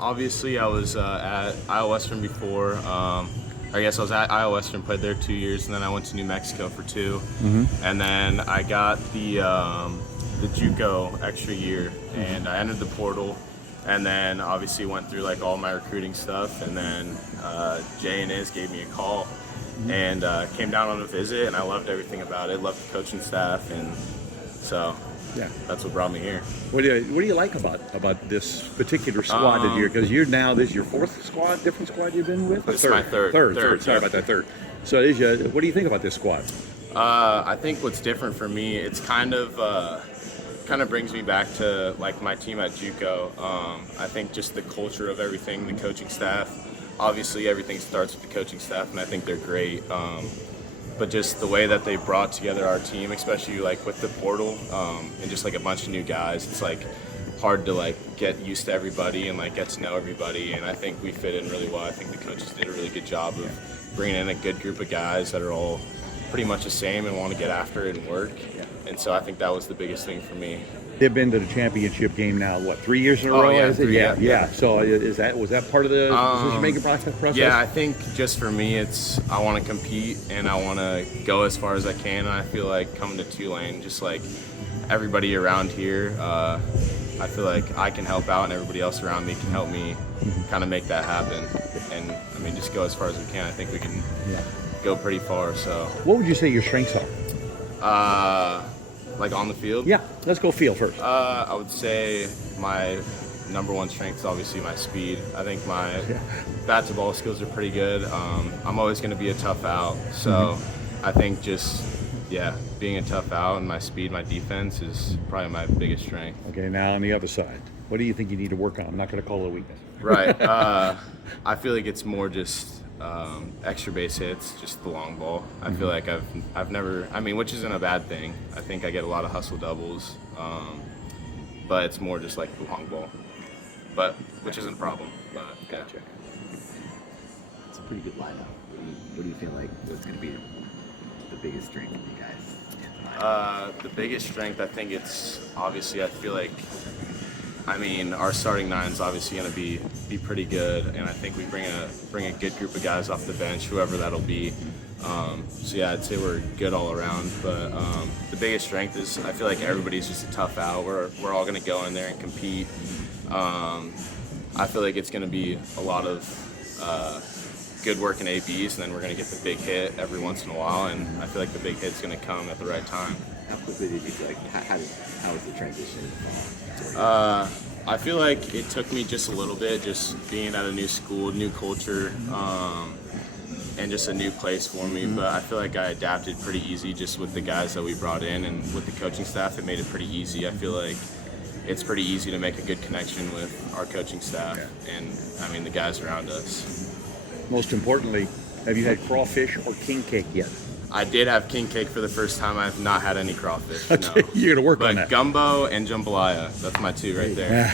Obviously, I was at Iowa Western before. I guess I was at Iowa Western, played there 2 years, and then I went to New Mexico for 2. And then I got the JUCO extra year, and I entered the portal. And then obviously went through like all my recruiting stuff, and then Jay and Iz gave me a call and came down on a visit, and I loved everything about it. Loved the coaching staff, and so that's what brought me here. What do you like about this particular squad this year? Because this is your fourth squad, different squad you've been with. It's my third. Sorry about that, third. So what do you think about this squad? I think what's different for me, it's kind of brings me back to like my team at JUCO. I think just the culture of everything, the coaching staff. Obviously, everything starts with the coaching staff, and I think they're great. But just the way that they brought together our team, especially like with the portal and just like a bunch of new guys, it's like hard to like get used to everybody and like get to know everybody. And I think we fit in really well. I think the coaches did a really good job of bringing in a good group of guys that are all pretty much the same and want to get after it and work. And so I think that was the biggest thing for me. They've been to the championship game now, what, 3 years in a row? Yeah. So was that part of the decision-making process? Yeah, I think just for me, I want to compete and I want to go as far as I can. And I feel like coming to Tulane, just like everybody around here, I feel like I can help out and everybody else around me can help me kind of make that happen. And I mean, just go as far as we can. I think we can go pretty far. So, what would you say your strengths are? Like on the field? Yeah, let's go field first. I would say my number one strength is obviously my speed. I think my bat to ball skills are pretty good. I'm always going to be a tough out. So I think just, being a tough out and my speed, my defense is probably my biggest strength. Okay, now on the other side, what do you think you need to work on? I'm not going to call it a weakness. Right. I feel like it's more just extra base hits, just the long ball. I feel like I've never, which isn't a bad thing. I think I get a lot of hustle doubles, but it's more just like the long ball, which isn't a problem. But Gotcha. It's a pretty good lineup. What do you feel like was going to be the biggest strength of you guys? The biggest strength, I think it's obviously, I feel like, our starting nine is obviously going to be pretty good, and I think we bring a good group of guys off the bench, whoever that'll be. I'd say we're good all around. But the biggest strength is I feel like everybody's just a tough out. We're all going to go in there and compete. I feel like it's going to be a lot of good work in ABs, and then we're going to get the big hit every once in a while. And I feel like the big hit's going to come at the right time. How quickly did you feel like? How was the transition? I feel like it took me just a little bit, just being at a new school, new culture, and just a new place for me. But I feel like I adapted pretty easy just with the guys that we brought in and with the coaching staff. It made it pretty easy. I feel like it's pretty easy to make a good connection with our coaching staff and the guys around us. Most importantly, have you had crawfish or king cake yet? I did have king cake for the first time. I have not had any crawfish. Okay, no. you're going to work on But that. gumbo and jambalaya, that's my two right there.